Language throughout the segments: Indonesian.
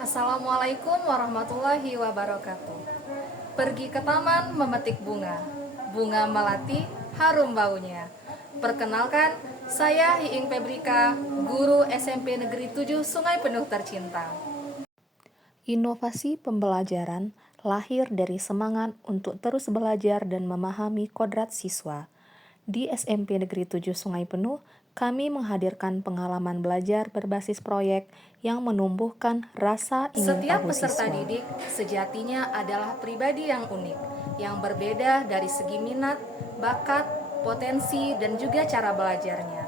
Assalamualaikum warahmatullahi wabarakatuh. Pergi ke taman memetik bunga. Bunga melati, harum baunya. Perkenalkan, saya Hiing Febrika, guru SMP Negeri 7 Sungai Penuh tercinta. Inovasi pembelajaran lahir dari semangat untuk terus belajar dan memahami kodrat siswa. Di SMP Negeri 7 Sungai Penuh, kami menghadirkan pengalaman belajar berbasis proyek yang menumbuhkan rasa ingin Setiap tahu peserta siswa. didik sejatinya adalah pribadi yang unik, yang berbeda dari segi minat, bakat, potensi, dan juga cara belajarnya.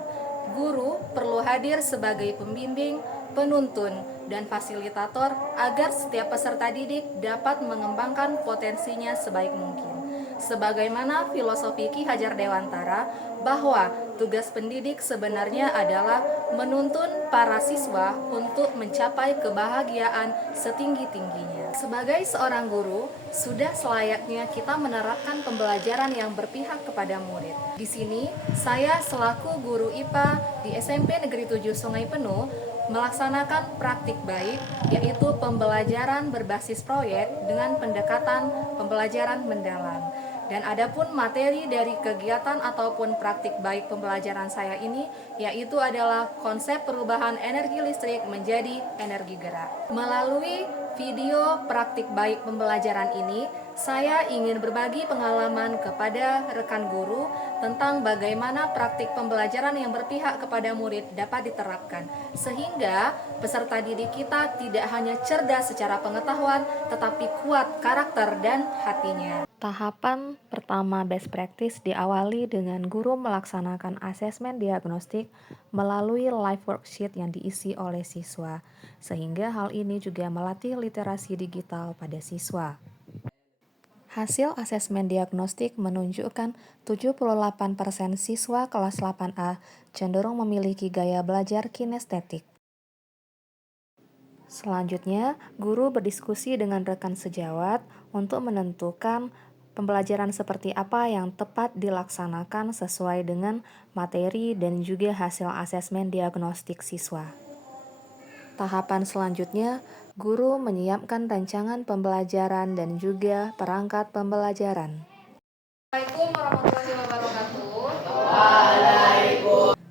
Guru perlu hadir sebagai pembimbing, penuntun, dan fasilitator agar setiap peserta didik dapat mengembangkan potensinya sebaik mungkin. Sebagaimana filosofi Ki Hajar Dewantara bahwa tugas pendidik sebenarnya adalah menuntun para siswa untuk mencapai kebahagiaan setinggi-tingginya. Sebagai seorang guru, sudah selayaknya kita menerapkan pembelajaran yang berpihak kepada murid. Di sini, saya selaku guru IPA di SMP Negeri 7 Sungai Penuh melaksanakan praktik baik, yaitu pembelajaran berbasis proyek dengan pendekatan pembelajaran mendalam. Dan adapun materi dari kegiatan ataupun praktik baik pembelajaran saya ini, yaitu adalah konsep perubahan energi listrik menjadi energi gerak. Melalui video praktik baik pembelajaran ini, saya ingin berbagi pengalaman kepada rekan guru tentang bagaimana praktik pembelajaran yang berpihak kepada murid dapat diterapkan, sehingga peserta didik kita tidak hanya cerdas secara pengetahuan, tetapi kuat karakter dan hatinya. Tahapan pertama best practice diawali dengan guru melaksanakan asesmen diagnostik melalui live worksheet yang diisi oleh siswa, sehingga hal ini juga melatih literasi digital pada siswa. Hasil asesmen diagnostik menunjukkan 78% siswa kelas 8A cenderung memiliki gaya belajar kinestetik. Selanjutnya, guru berdiskusi dengan rekan sejawat untuk menentukan pembelajaran seperti apa yang tepat dilaksanakan sesuai dengan materi dan juga hasil asesmen diagnostik siswa. Tahapan selanjutnya, guru menyiapkan rancangan pembelajaran dan juga perangkat pembelajaran. Assalamualaikum warahmatullahi wabarakatuh.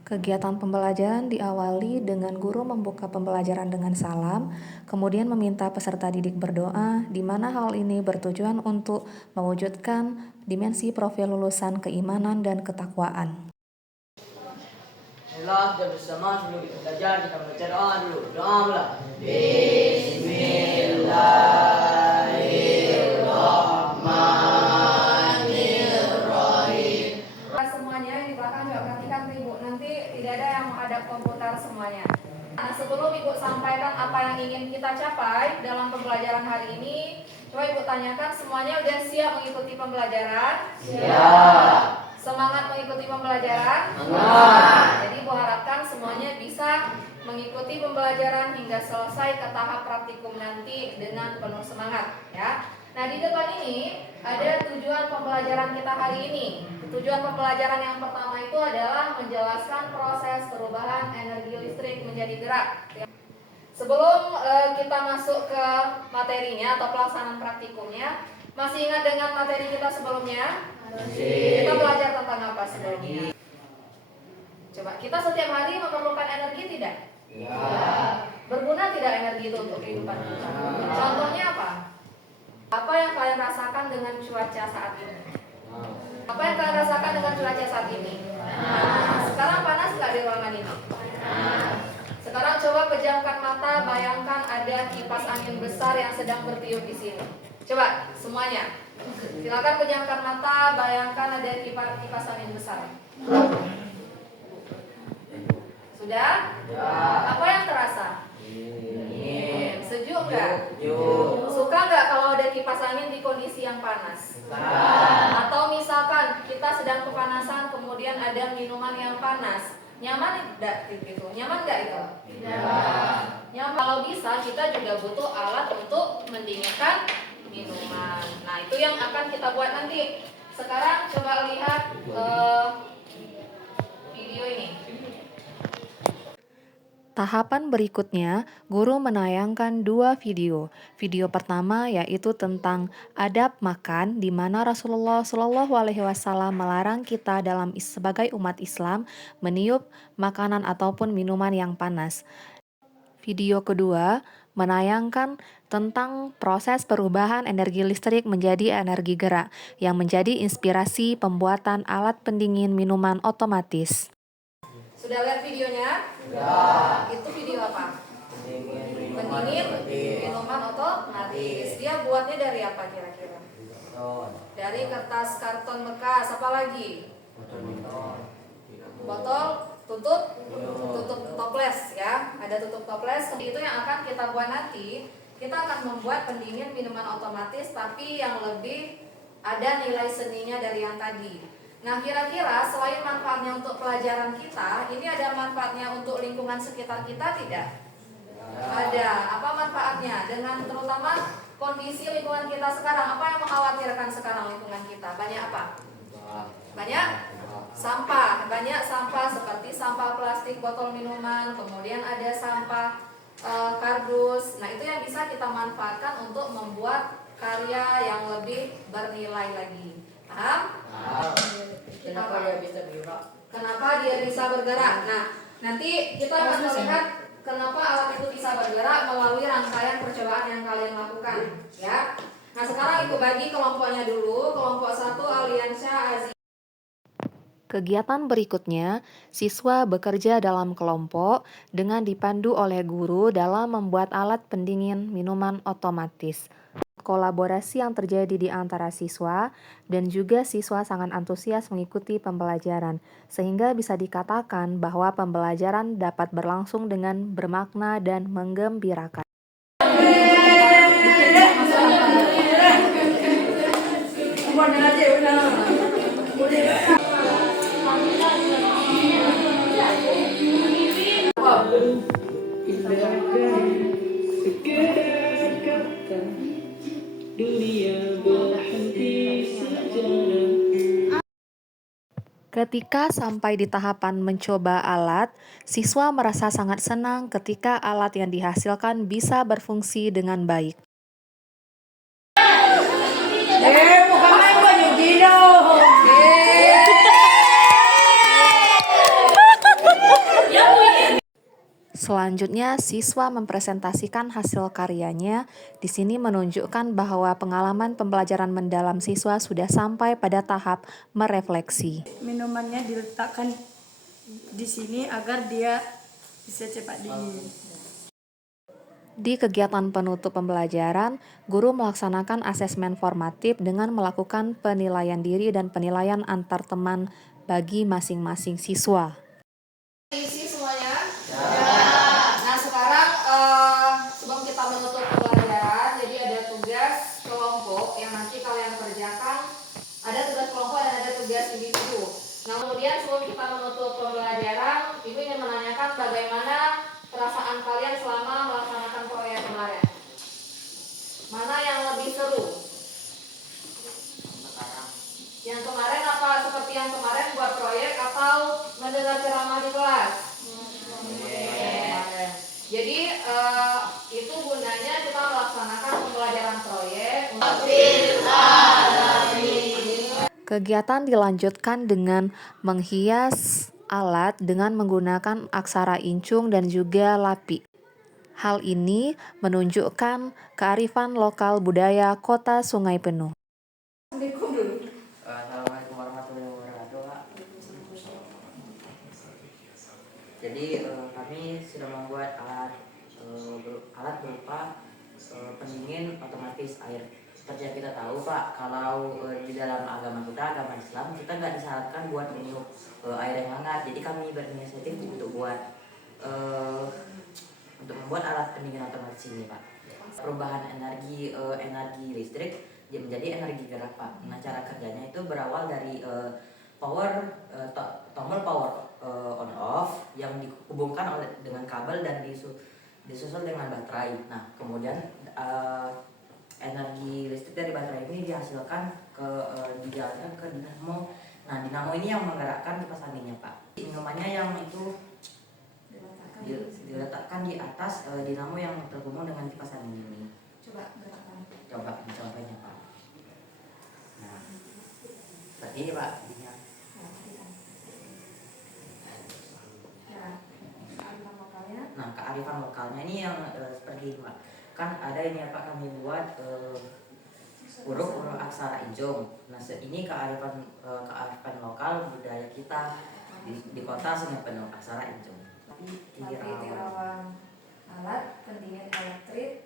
Kegiatan pembelajaran diawali dengan guru membuka pembelajaran dengan salam, kemudian meminta peserta didik berdoa, di mana hal ini bertujuan untuk mewujudkan dimensi profil lulusan keimanan dan ketakwaan. jab samaan dulu kita belajar, kita baca doa dulu. Doa mula. Bismillahirrahmanirrahim. Semuanya di belakang juga perhatikan Ibu, nanti tidak ada yang menghadap komputer semuanya. Nah, sebelum Ibu sampaikan apa yang ingin kita capai dalam pembelajaran hari ini, coba Ibu tanyakan semuanya udah siap mengikuti pembelajaran? Siap. Semangat mengikuti pembelajaran? Semangat. Jadi Ibu harapkan semuanya bisa mengikuti pembelajaran hingga selesai ke tahap praktikum nanti dengan penuh semangat, ya. Nah, di depan ini ada tujuan pembelajaran kita hari ini. Tujuan pembelajaran yang pertama itu adalah menjelaskan proses perubahan energi listrik menjadi gerak. Sebelum kita masuk ke materinya atau pelaksanaan praktikumnya, masih ingat dengan materi kita sebelumnya? Masih. Kita belajar tentang apa sebelumnya? Coba, kita setiap hari memerlukan energi tidak? Ya. Berguna tidak energi itu untuk kehidupan kita? Contohnya apa? Apa yang kalian rasakan dengan cuaca saat ini? Apa yang kalian rasakan dengan cuaca saat ini? Sekarang panas nggak di ruangan ini? Sekarang coba pejamkan mata, bayangkan ada kipas angin besar yang sedang bertiup di sini. Coba semuanya, silakan pejamkan mata, bayangkan ada kipas angin besar. Sudah? Ya. Apa yang terasa? Dingin. Sejuk nggak? Sejuk. Suka nggak kalau ada kipas angin di kondisi yang panas? Atau misalkan kita sedang kepanasan kemudian ada minuman yang panas, nyaman nggak itu? Nyaman nggak itu? Tidak. Nyaman. Kalau bisa kita juga butuh alat untuk mendinginkan minuman. Nah, itu yang akan kita buat nanti. Sekarang coba lihat video ini. Tahapan berikutnya, guru menayangkan 2 video. Video pertama yaitu tentang adab makan, di mana Rasulullah Shallallahu Alaihi Wasallam melarang kita sebagai umat Islam meniup makanan ataupun minuman yang panas. Video kedua menayangkan tentang proses perubahan energi listrik menjadi energi gerak yang menjadi inspirasi pembuatan alat pendingin minuman otomatis. Sudah lihat videonya? Ya. Itu video apa? Pendingin Pendingin minuman otomatis. Dia buatnya dari apa kira-kira? Dari kertas karton bekas. Apa lagi? Botol tutup toples ya. Ada tutup toples. Itu yang akan kita buat nanti. Kita akan membuat pendingin minuman otomatis tapi yang lebih ada nilai seninya dari yang tadi. Nah, kira-kira selain manfaatnya untuk pelajaran kita, ini ada manfaatnya untuk lingkungan sekitar kita tidak? Ada. Apa manfaatnya? Dengan terutama kondisi lingkungan kita sekarang, apa yang mengkhawatirkan sekarang lingkungan kita? Banyak apa? Banyak sampah. Banyak sampah seperti sampah plastik, botol minuman, kemudian ada sampah kardus. Nah, itu yang bisa kita manfaatkan untuk membuat karya yang lebih bernilai lagi. Paham? Kenapa dia bisa bergerak? Kenapa dia bisa bergerak? Nah, nanti kita akan melihat kenapa alat itu bisa bergerak melalui rangkaian percobaan yang kalian lakukan, ya. Nah, sekarang itu bagi kelompoknya dulu. Kelompok 1 Aliansyah Aziz. Kegiatan berikutnya, siswa bekerja dalam kelompok dengan dipandu oleh guru dalam membuat alat pendingin minuman otomatis. Kolaborasi yang terjadi di antara siswa dan juga siswa sangat antusias mengikuti pembelajaran, sehingga bisa dikatakan bahwa pembelajaran dapat berlangsung dengan bermakna dan menggembirakan. Ketika sampai di tahapan mencoba alat, siswa merasa sangat senang ketika alat yang dihasilkan bisa berfungsi dengan baik. Bukan main banyak gino. Selanjutnya, siswa mempresentasikan hasil karyanya. Di sini menunjukkan bahwa pengalaman pembelajaran mendalam siswa sudah sampai pada tahap merefleksi. Minumannya diletakkan di sini agar dia bisa cepat dingin. Di kegiatan penutup pembelajaran, guru melaksanakan asesmen formatif dengan melakukan penilaian diri dan penilaian antar teman bagi masing-masing siswa. Isi semuanya? Nah, sekarang sebelum kita menutup pembelajaran, jadi ada tugas kelompok yang nanti kalian kerjakan. Ada tugas kelompok dan ada tugas individu. Nah, kemudian sebelum kita menutup pembelajaran, Ibu ingin menanyakan bagaimana perasaan kalian selama melaksanakan proyek kemarin. Mana yang lebih seru? Yang kemarin apa seperti yang kemarin buat proyek atau mendengar ceramah di kelas? Jadi itu gunanya kita melaksanakan pembelajaran proyek. Kegiatan dilanjutkan dengan menghias alat dengan menggunakan aksara incung dan juga lapi. Hal ini menunjukkan kearifan lokal budaya Kota Sungai Penuh. Assalamualaikum warahmatullahi wabarakatuh, Pak. Jadi kami sudah membuat alat berupa pendingin otomatis air. Seperti yang kita tahu, Pak, kalau di dalam agama Islam, kita nggak disarankan buat minum air yang hangat. Jadi kami berinisiatif untuk membuat alat pendingin otomatis ini, Pak. Perubahan energi listrik menjadi energi gerak, Pak. Nah, cara kerjanya itu berawal dari tombol power on off yang dihubungkan dengan kabel dan disusul dengan baterai. Nah, kemudian energi listrik dari baterai ini dihasilkan dijalankan ke dinamo. Nah, dinamo ini yang menggerakkan kipas anginnya, Pak. Minumannya yang itu diletakkan diletakkan di atas dinamo yang terhubung dengan kipas angin ini. Coba gerakan. Coba contohnya Pak. Nah, seperti ini Pak. Ininya. Ya, kearifan lokalnya. Nah, kearifan lokalnya ini yang seperti ini Pak. Kan ada ini ya Pak, kami buat huruf aksara injung. Nah, ini kearifan lokal budaya kita di kota Sungai Penuh, aksara injung. Tapi Tirawang alat pendingin elektrik,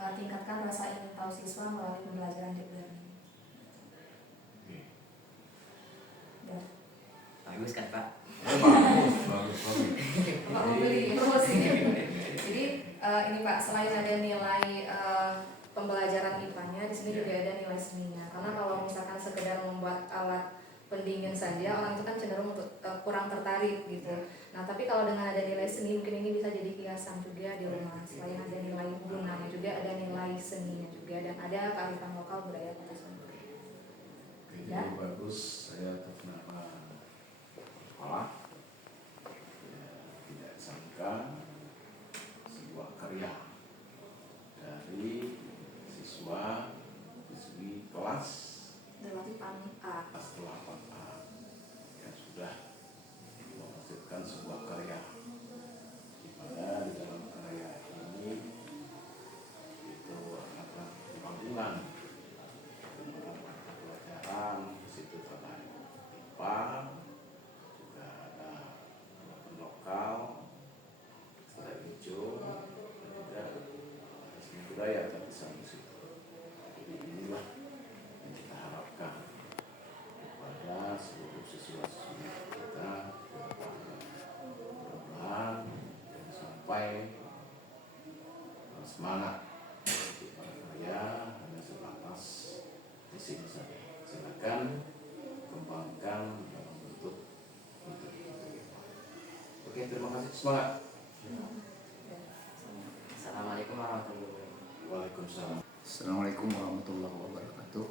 tingkatkan rasa ingin tahu siswa melalui pembelajaran deep learning. Dan Bagus kan Pak? Bagus. Bapak mau beli promosi. Jadi ini Pak, selain ada nilai pembelajaran IPA-nya, di sini juga ada nilai seninya. Karena kalau misalkan sekedar membuat alat pendingin saja, orang itu kan cenderung untuk kurang tertarik gitu. Nah, tapi kalau dengan ada nilai seni, mungkin ini bisa jadi hiasan juga di rumah. Selain ada nilai gunanya juga, ada nilai seninya juga, dan ada kearifan lokal budaya Kota Sungai. Jadi bagus, saya terkenal sekolah. Ya, tidak sangka sebuah karya dari siswa siswi kelas 8A. kelas 8A yang sudah menghasilkan sebuah karya, di mana di dalam karya ini itu ada pembangunan pelajaran. Di situ ada IPA, juga ada lokal, setelah hijau, dan juga seni budaya terpisah di situ. Jadi inilah yang kita harapkan kepada seluruh siswa-siswi kita mudah-mudahan sampai semangat untuk berkarya hanya sebatas di sini saja. Silakan kembangkan dalam bentuk Oke, terima kasih, semangat. Assalamualaikum warahmatullahi wabarakatuh. Waalaikumsalam. Assalamualaikum warahmatullahi wabarakatuh.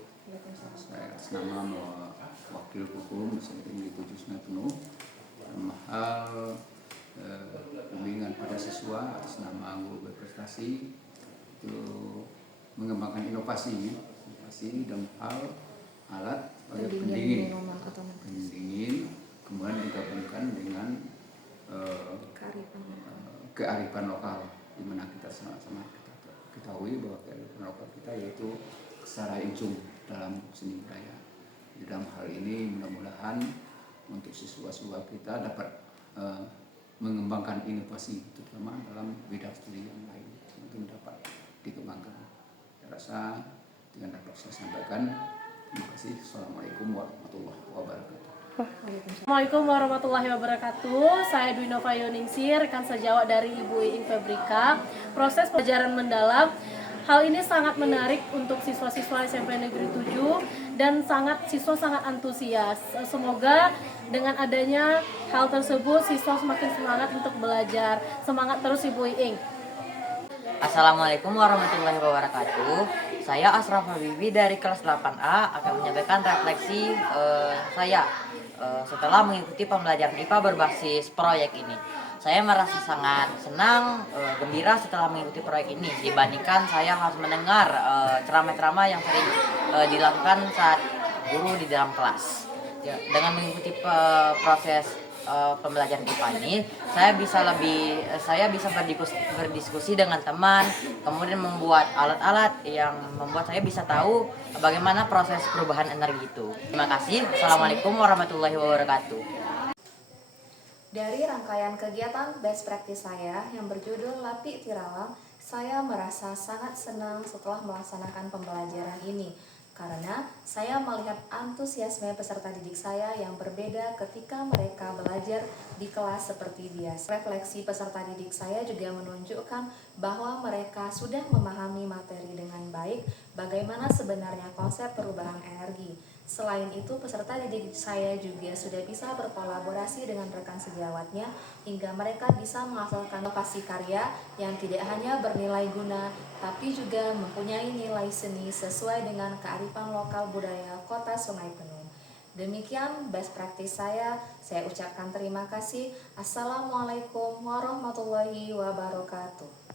Saya atas nama Wakil Hukum Negeri 7 Sungai Penuh dalam hal bimbingan pada siswa atas nama guru berprestasi itu mengembangkan inovasi dalam hal alat pendingin, kemudian digabungkan dengan kearifan lokal, di mana kita sama-sama ketahui bahwa kearifan lokal kita yaitu aksara injung dalam seni budaya. Di dalam hal ini mudah-mudahan untuk siswa-siswa kita dapat mengembangkan inovasi, terutama dalam bidang studi yang lain, mungkin dapat dikembangkan. Saya rasa dengan dapat saya sampaikan. Terima kasih. Assalamualaikum warahmatullahi wabarakatuh. Assalamualaikum warahmatullahi wabarakatuh. Saya Dwi Nova Yoningsih, rekan sejawat dari Ibu Iing Febrika. Proses pelajaran mendalam, hal ini sangat menarik untuk siswa-siswa SMP Negeri 7 dan siswa sangat antusias. Semoga dengan adanya hal tersebut siswa semakin semangat untuk belajar. Semangat terus Ibu Iing. Assalamualaikum warahmatullahi wabarakatuh. Saya Asraf Habibi dari kelas 8A akan menyampaikan refleksi saya setelah mengikuti pembelajaran IPA berbasis proyek ini. Saya merasa sangat senang, gembira setelah mengikuti proyek ini dibandingkan saya harus mendengar ceramah-ceramah yang sering dilakukan saat guru di dalam kelas. Dengan mengikuti proses pembelajaran IPA ini, saya bisa berdiskusi dengan teman, kemudian membuat alat-alat yang membuat saya bisa tahu bagaimana proses perubahan energi itu. Terima kasih. Assalamualaikum warahmatullahi wabarakatuh. Dari rangkaian kegiatan best practice saya yang berjudul Latih Tirawang, saya merasa sangat senang setelah melaksanakan pembelajaran ini. Karena saya melihat antusiasme peserta didik saya yang berbeda ketika mereka belajar di kelas seperti biasa. Refleksi peserta didik saya juga menunjukkan bahwa mereka sudah memahami materi dengan baik, bagaimana sebenarnya konsep perubahan energi. Selain itu, peserta didik saya juga sudah bisa berkolaborasi dengan rekan sejawatnya hingga mereka bisa menghasilkan inovasi karya yang tidak hanya bernilai guna, tapi juga mempunyai nilai seni sesuai dengan kearifan lokal budaya Kota Sungai Penuh. Demikian best practice saya ucapkan terima kasih. Assalamualaikum warahmatullahi wabarakatuh. warahmatullahi wabarakatuh.